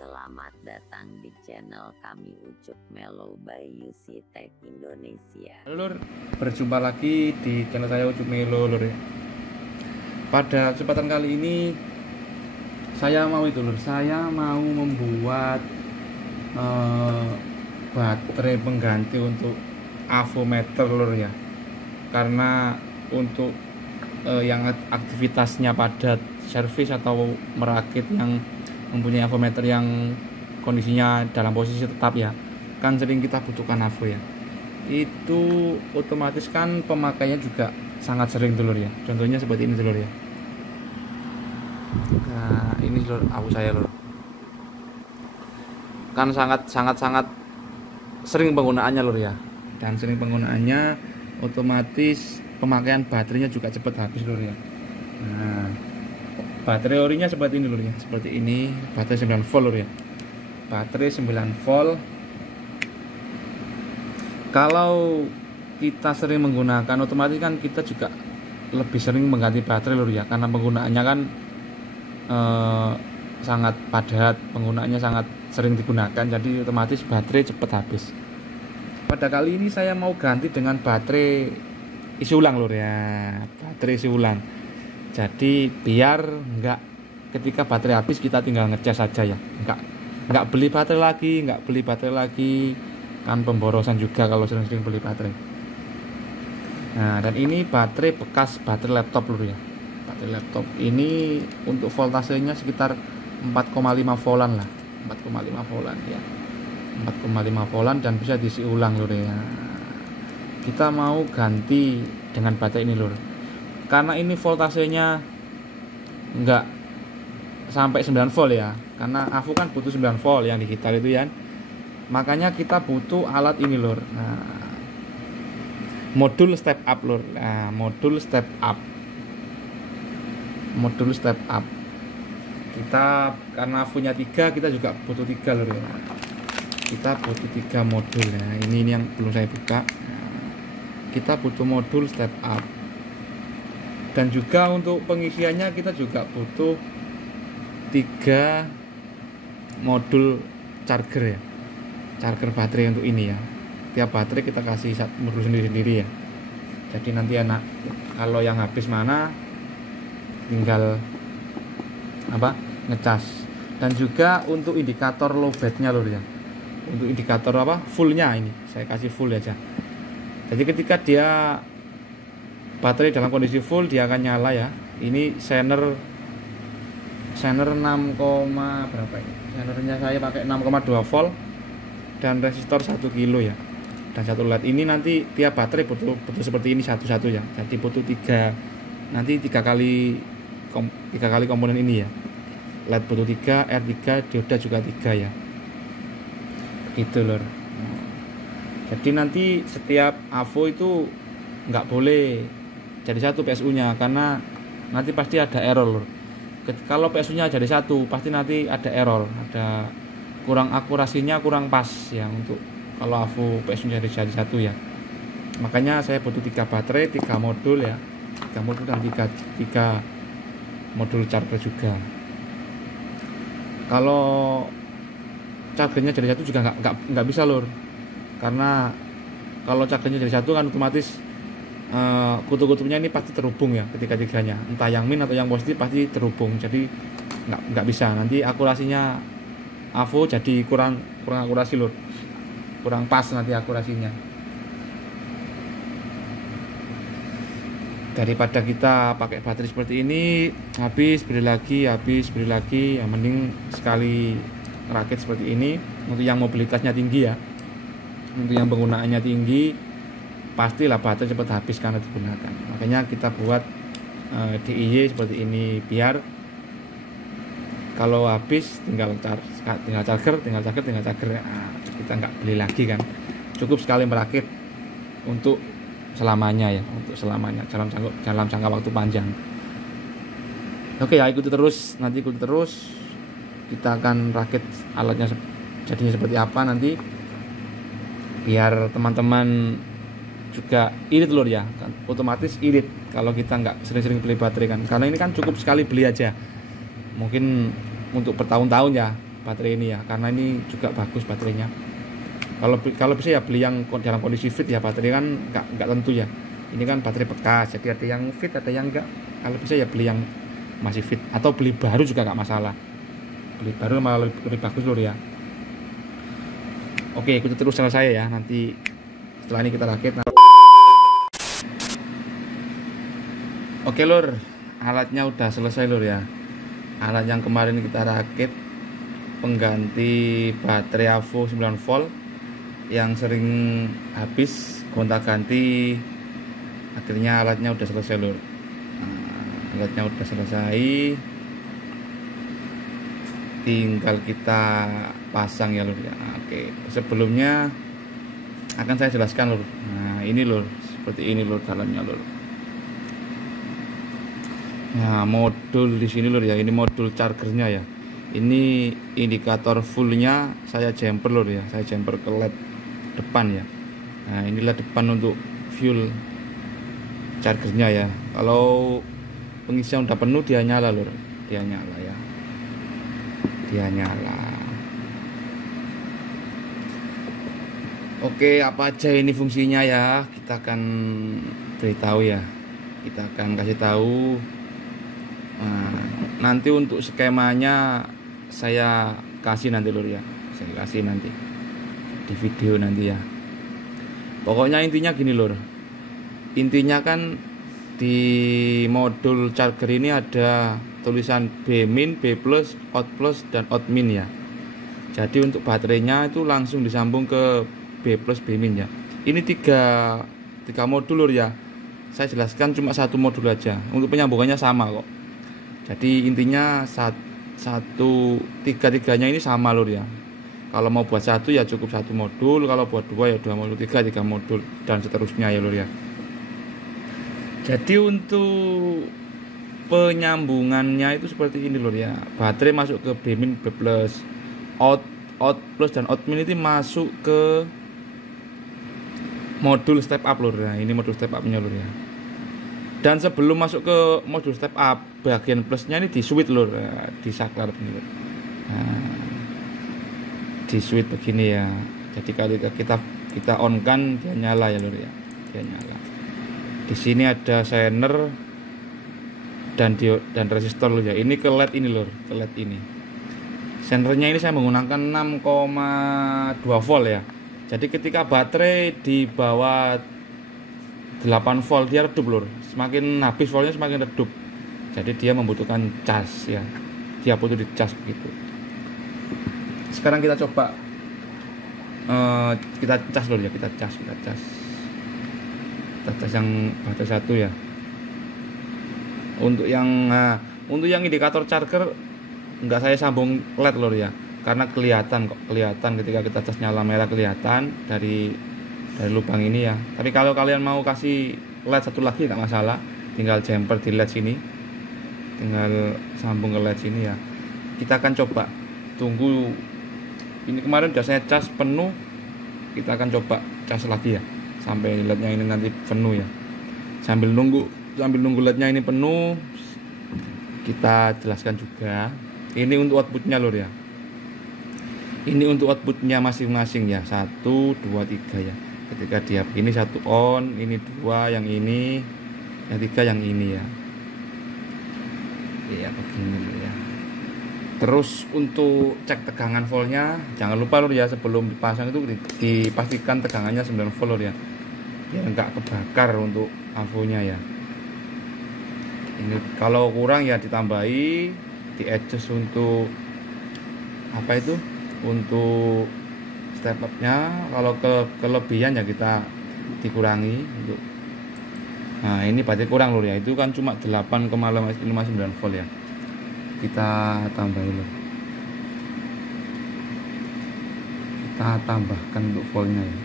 Selamat datang di channel kami Ucup Melo by UC Tech Indonesia. Halo lur, berjumpa lagi di channel saya Ucup Melo lur ya. Pada kesempatan kali ini saya mau membuat baterai pengganti untuk avometer lur ya. Karena untuk yang aktivitasnya padat servis atau merakit yang mempunyai avometer yang kondisinya dalam posisi tetap ya, kan sering kita butuhkan avo ya. Itu otomatis kan pemakainya juga sangat sering dulur ya. Contohnya seperti ini dulur ya. Nah ini dulur avo saya lur, kan sangat sering penggunaannya lur ya. Dan sering penggunaannya otomatis pemakaian baterainya juga cepat habis lur ya. Nah baterai orinya seperti ini lur ya, seperti ini, baterai 9 volt lur ya. Baterai 9 volt. Kalau kita sering menggunakan, otomatis kan kita juga lebih sering mengganti baterai lur ya, karena penggunaannya kan sangat padat, penggunaannya sangat sering digunakan, jadi otomatis baterai cepat habis. Pada kali ini saya mau ganti dengan baterai isi ulang lur ya, baterai isi ulang. Jadi biar enggak ketika baterai habis kita tinggal ngecas saja ya, enggak beli baterai lagi, kan pemborosan juga kalau sering-sering beli baterai. Nah dan ini baterai bekas baterai laptop lur ya. Baterai laptop ini untuk voltasenya sekitar 4,5 voltan lah, 4,5 voltan ya, 4,5 voltan dan bisa diisi ulang lur ya. Kita mau ganti dengan baterai ini lur, karena ini voltasenya enggak sampai 9 volt ya, karena avo kan butuh 9 volt yang digital itu ya, makanya kita butuh alat ini lur. Nah, modul step up lur. Nah, modul step up kita, karena avonya 3 kita juga butuh 3 lur ya. Kita butuh 3 modul ya. Ini yang belum saya buka. Nah, kita butuh modul step up. Dan juga untuk pengisiannya kita juga butuh 3 modul charger ya, charger baterai untuk ini ya. Tiap baterai kita kasih modul sendiri-sendiri ya. Jadi nanti enak, kalau yang habis mana tinggal ngecas. Dan juga untuk indikator lowbatnya lur ya, untuk indikator fullnya ini saya kasih full aja. Jadi ketika dia baterai dalam kondisi full dia akan nyala ya. Ini Zener 6, berapa ini? Zenernya saya pakai 6,2 volt dan resistor 1 kilo ya. Dan satu LED ini nanti tiap baterai butuh seperti ini satu-satu ya. Jadi butuh 3, nanti 3 kali komponen ini ya. LED butuh 3, R3, dioda juga 3 ya. Gitu lor. Jadi nanti setiap avo itu nggak boleh jadi satu PSU-nya, karena nanti pasti ada error lur. Kalau PSU-nya jadi satu pasti nanti ada error, ada kurang akurasinya, kurang pas ya, untuk kalau avo PSU-nya jadi satu ya. Makanya saya butuh 3 baterai, 3 modul ya, 3 modul dan 3 modul charger juga. Kalau chargernya jadi satu juga nggak bisa lur, karena kalau chargernya jadi satu kan otomatis kutu-kutunya ini pasti terhubung ya, ketiga tiganya entah yang min atau yang positif pasti terhubung, jadi nggak bisa, nanti akurasinya avo jadi kurang akurasi lur, kurang pas nanti akurasinya. Daripada kita pakai baterai seperti ini habis beli lagi, yang mending sekali rakit seperti ini. Untuk yang mobilitasnya tinggi ya, untuk yang penggunaannya tinggi, pastilah baterai cepat habis karena digunakan. Makanya kita buat DIY seperti ini, biar kalau habis tinggal charger. Nah, kita nggak beli lagi kan, cukup sekali merakit untuk selamanya ya, dalam jangka waktu panjang. Oke ya, ikuti terus kita akan rakit alatnya jadinya seperti apa nanti, biar teman-teman juga irit lur ya, kan otomatis irit kalau kita nggak sering-sering beli baterai kan, karena ini kan cukup sekali beli aja, mungkin untuk bertahun-tahun ya, baterai ini ya, karena ini juga bagus baterainya. Kalau bisa ya beli yang dalam kondisi fit ya, baterai kan nggak tentu ya. Ini kan baterai bekas, jadi ada yang fit, ada yang enggak. Kalau bisa ya beli yang masih fit, atau beli baru juga nggak masalah. Beli baru malah lebih bagus lur ya. Oke, ikuti terus channel saya ya. Nanti setelah ini kita rakit. Oke lur, alatnya udah selesai lur ya. Alat yang kemarin kita rakit, pengganti baterai AVO 9 volt yang sering habis, gonta-ganti. Akhirnya alatnya udah selesai lur. Alatnya udah selesai, tinggal kita pasang ya lur ya. Oke, sebelumnya akan saya jelaskan lur. Nah ini lur, seperti ini lur dalamnya lur. Ya, modul di sini lur ya, ini modul chargernya ya. Ini indikator fullnya saya jumper lur ya, saya jumper ke LED depan ya. Nah inilah depan untuk fuel chargernya ya. Kalau pengisian udah penuh dia nyala lur, dia nyala ya, dia nyala. Oke, apa aja ini fungsinya ya, kita akan beritahu ya, kita akan kasih tahu. Nah, nanti untuk skemanya saya kasih nanti lur ya, saya kasih nanti di video nanti ya. Pokoknya intinya gini lur, intinya kan di modul charger ini ada tulisan B min, B plus, out plus, dan out min ya. Jadi untuk baterainya itu langsung disambung ke B plus, B min ya. Ini tiga modul lur ya. Saya jelaskan cuma satu modul aja. Untuk penyambungannya sama kok. Jadi intinya tiga-tiganya ini sama lur ya. Kalau mau buat satu ya cukup satu modul, kalau buat dua ya dua modul, tiga modul, dan seterusnya ya lur ya. Jadi untuk penyambungannya itu seperti ini lur ya. Baterai masuk ke B min, B plus, out plus dan out min itu masuk ke modul step up lur ya. Ini modul step up-nya lur ya. Dan sebelum masuk ke modul step up, bagian plusnya ini di switch lur ya, di saklar begini lur. Nah, di switch begini ya. Jadi kalau kita on kan dia nyala ya lur ya, dia nyala. Di sini ada shiner dan resistor lur ya. Ini ke LED ini lur, ke LED ini. Shinernya ini saya menggunakan 6,2 volt ya. Jadi ketika baterai di bawah 8 volt dia redup lur. Semakin habis voltnya semakin redup. Jadi dia membutuhkan cas ya. Dia butuh di cas begitu. Sekarang kita coba kita cas lur ya, kita cas yang baterai satu ya. Untuk yang indikator charger enggak saya sambung LED lur ya. Karena kelihatan ketika kita cas nyala merah, kelihatan dari lubang ini ya. Tapi kalau kalian mau kasih LED satu lagi nggak masalah, tinggal jumper di LED sini, tinggal sambung ke LED sini ya. Kita akan coba tunggu, ini kemarin udah saya cas penuh, kita akan coba cas lagi ya sampai LED-nya ini nanti penuh ya. Sambil nunggu LED-nya ini penuh, kita jelaskan juga ini untuk outputnya lur ya. Ini untuk outputnya masing-masing ya, 1, 2, 3 ya. Ketika dia begini satu on, ini 2, yang ini, yang 3 yang ini ya. Iya begini ya. Terus untuk cek tegangan voltnya, jangan lupa lur ya, sebelum dipasang itu dipastikan tegangannya 9 volt lur ya, biar enggak kebakar untuk AVO-nya ya. Ini kalau kurang ya ditambahi, di adjust untuk apa itu, untuk step up-nya. Kalau kelebihan ya kita dikurangi untuk. Nah ini berarti kurang lur ya, itu kan cuma 8,59 volt ya, kita tambahin lur, kita tambahkan untuk voltnya ya.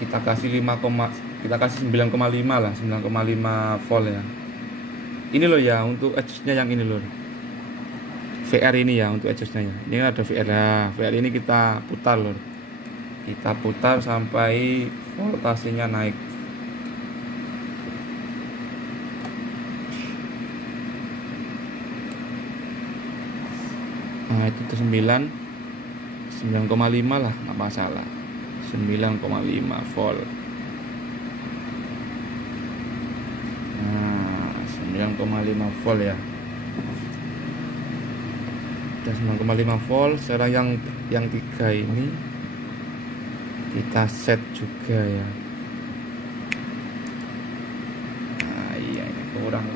Kita kasih 9,5 lah, 9,5 volt ya. Ini loh ya untuk adjustnya yang ini lur, VR ini ya, untuk adjustnya ya. Ini ada VR ya. VR ini kita putar lur, kita putar sampai voltasenya naik. Nah itu 9,5 lah, nggak masalah. 9,5 volt. Nah 9,5 volt ya, udah 9,5 volt. Sekarang yang 3 ini kita set juga ya. Nah iya, ini kurang.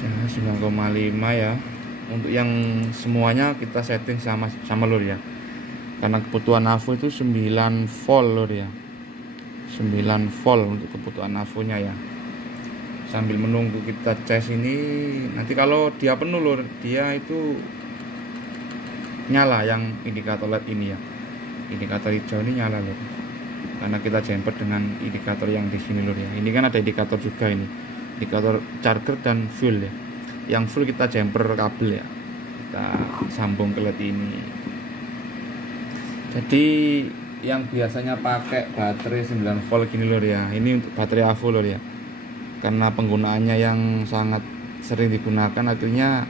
Nah, 9,5 ya. Untuk yang semuanya kita setting sama lur ya, karena kebutuhan AVO itu 9 volt lur ya, 9 volt untuk kebutuhan AVO nya ya. Sambil menunggu kita cas ini, nanti kalau dia penuh lur, dia itu nyala yang indikator LED ini ya, indikator hijau ini nyala lur, karena kita jemput dengan indikator yang di sini lur ya. Ini kan ada indikator juga, ini indikator charger dan fuel ya. Yang full kita jumper kabel ya, kita sambung ke LED ini. Jadi yang biasanya pakai baterai 9 volt gini lur ya, ini untuk baterai AVO lur ya, karena penggunaannya yang sangat sering digunakan, akhirnya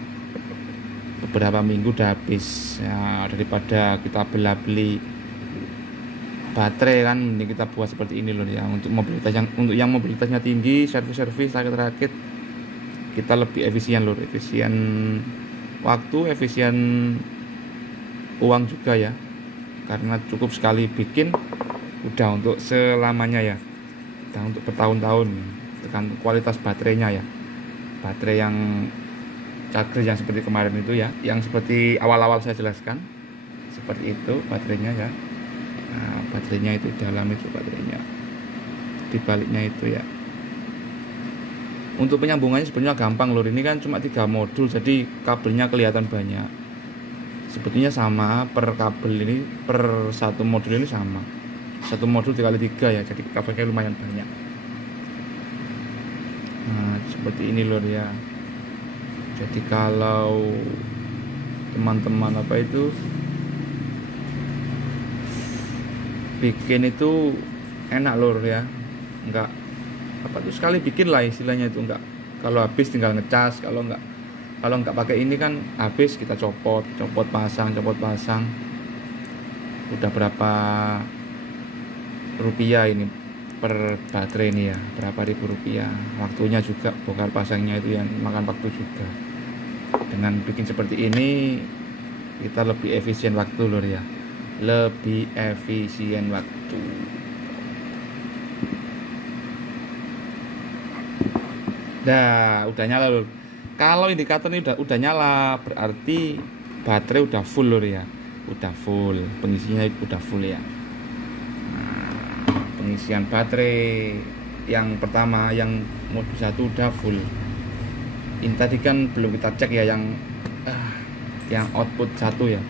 beberapa minggu udah habis ya. Daripada kita beli baterai kan, mending kita buat seperti ini lur ya. Untuk mobilitasnya tinggi, servis rakit kita lebih efisien lur, efisien waktu, efisien uang juga ya, karena cukup sekali bikin udah untuk selamanya ya, udah untuk bertahun-tahun. Dengan kualitas baterainya ya, baterai yang charger yang seperti kemarin itu ya, yang seperti awal-awal saya jelaskan, seperti itu baterainya ya. Nah, baterainya itu dalam itu, baterainya di baliknya itu ya. Untuk penyambungannya sebenarnya gampang lur, ini kan cuma 3 modul, jadi kabelnya kelihatan banyak. Sebetulnya sama per kabel ini, per satu modul ini sama, satu modul dikali 3 ya, jadi kabelnya lumayan banyak. Nah seperti ini lur ya. Jadi kalau teman-teman apa itu bikin itu enak lur ya, enggak apa tuh sekali bikin lah istilahnya itu, enggak kalau habis tinggal ngecas. Kalau enggak pakai ini kan habis kita copot pasang. Udah berapa rupiah ini per baterai ini ya, berapa ribu rupiah. Waktunya juga bongkar pasangnya itu yang makan waktu juga. Dengan bikin seperti ini kita lebih efisien waktu lur ya, lebih efisien waktu. Nah udah nyala lur. Kalau indikator ini udah nyala, berarti baterai udah full lur ya, udah full, pengisinya udah full ya. Nah, pengisian baterai yang pertama yang mode 1 udah full. Ini tadi kan belum kita cek ya, yang output 1 ya,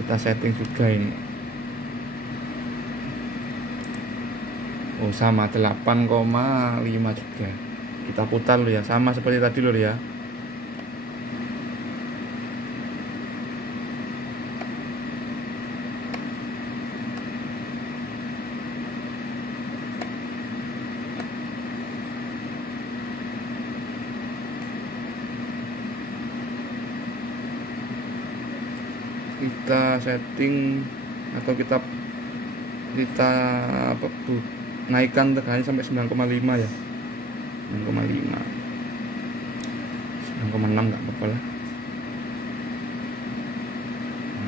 kita setting juga ini. Oh sama 8,5 juga. Kita putar lur ya, sama seperti tadi lur ya. Kita setting atau kita naikkan tegangannya sampai 9,5 ya, 9,5, 9,6 nggak apa-apa lah.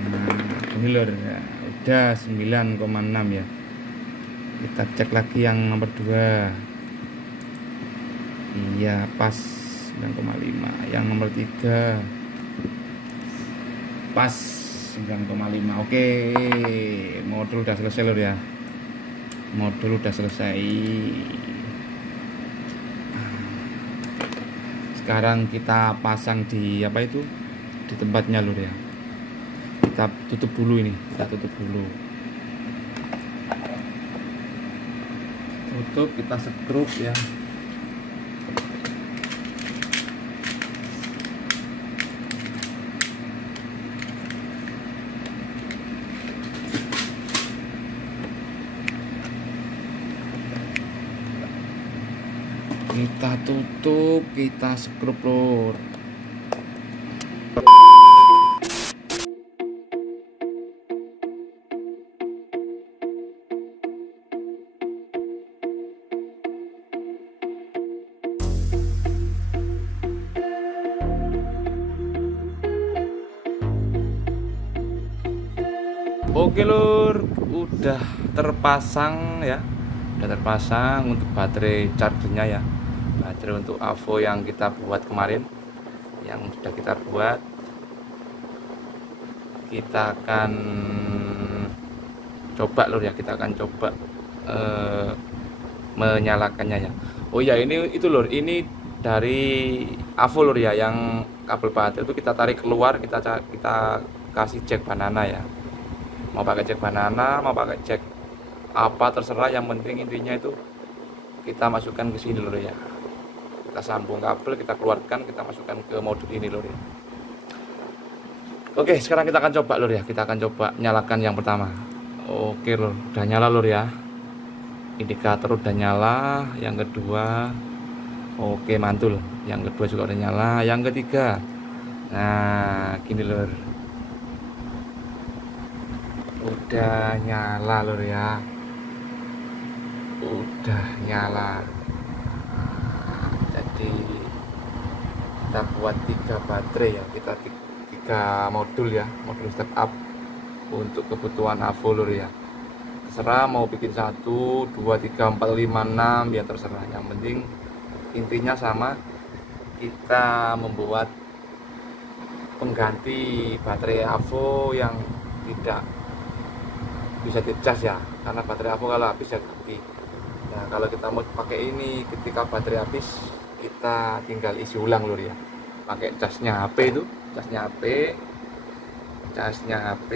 Nah ini lur ya, udah 9,6 ya. Kita cek lagi yang nomor 2. Iya pas 9,5. Yang nomor 3 pas 9,5. Oke, modul udah selesai lur ya, modul udah selesai. Sekarang kita pasang di apa itu, di tempatnya lur ya. Kita tutup dulu ini, kita tutup dulu. Tutup, kita skrup ya. kita tutup, kita skrup lur. Oke lur, udah terpasang ya, udah terpasang untuk baterai chargernya ya, baterai untuk AVO yang kita buat kemarin, yang sudah kita buat. Kita akan coba lur ya, kita akan coba menyalakannya ya. Oh ya, ini itu lur, ini dari AVO lur ya, yang kabel baterai itu kita tarik keluar, kita kasih jack banana ya. Mau pakai jack banana, mau pakai jack apa terserah, yang penting intinya itu kita masukkan ke sini lur ya. Kita sambung kabel, kita keluarkan, kita masukkan ke modul ini lur ya. Oke, sekarang kita akan coba lur ya, kita akan coba nyalakan yang pertama. Oke lur, udah nyala lur ya, indikator udah nyala. Yang kedua, oke mantul, yang kedua juga udah nyala. Yang ketiga, nah gini lur, udah nyala lur ya, udah nyala. Jadi kita buat 3 baterai ya, kita 3 modul ya, modul step up untuk kebutuhan AVO lur ya. Terserah mau bikin 1, 2, 3, 4, 5, 6 ya terserah, yang penting intinya sama, kita membuat pengganti baterai AVO yang tidak bisa dicas ya, karena baterai AVO kalau habis ya ganti. Nah kalau kita mau pakai ini, ketika baterai habis kita tinggal isi ulang lur ya, pakai casnya HP itu, casnya HP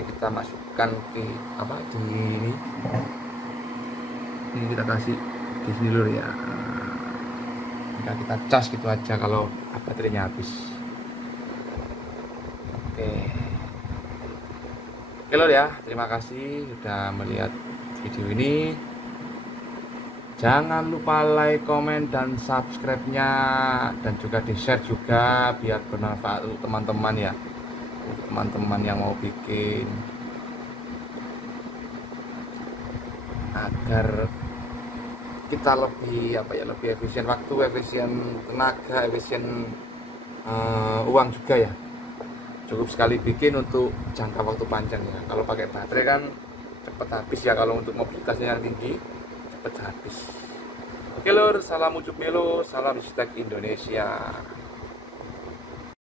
kita masukkan di apa, di ini kita kasih di sini lur ya. Nah, kita cas gitu aja kalau baterainya habis. Oke lur ya, terima kasih sudah melihat video ini. Jangan lupa like, komen, dan subscribe-nya, dan juga di share juga biar bermanfaat untuk teman-teman ya, untuk teman-teman yang mau bikin, agar kita lebih apa ya, lebih efisien waktu, efisien tenaga, efisien uang juga ya. Cukup sekali bikin untuk jangka waktu panjang ya. Kalau pakai baterai kan cepat habis ya, kalau untuk mobilitasnya yang tinggi cepat habis. Oke lur, salam ucup melo, salam Tech Indonesia.